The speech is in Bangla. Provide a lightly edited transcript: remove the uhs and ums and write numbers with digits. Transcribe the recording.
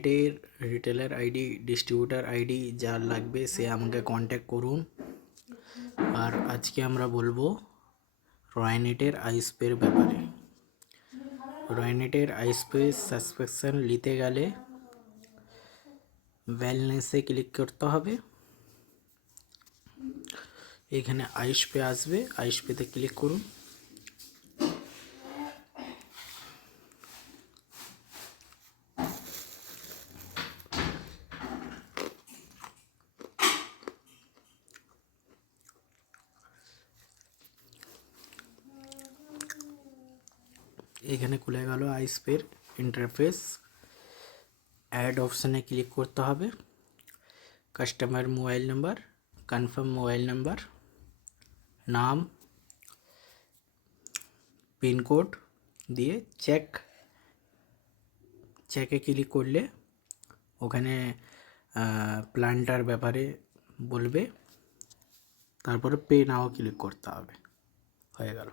এর রিটেলার আইডি, ডিস্ট্রিবিউটার আইডি যার লাগবে সে আমাকে কন্ট্যাক্ট করুন। আর আজকে আমরা বলবো রয়নেটের আইসপের ব্যাপারে। রয়নেটের আইসপে সাবস্ক্রিপশন নিতে গেলে ব্যালেন্সে ক্লিক করতে হবে। এখানে আইসপে আসবে, আইসপেতে ক্লিক করুন। এখানে খুলে গেল আইসপের ইন্টারফেস। অ্যাড অপশানে ক্লিক করতে হবে। Customer mobile number, confirm mobile number, নাম, পিনকোড দিয়ে চেকে ক্লিক করলে ওখানে প্ল্যানটার ব্যাপারে বলবে, তারপরে পে নাও ক্লিক করতে হবে। হয়ে গেল।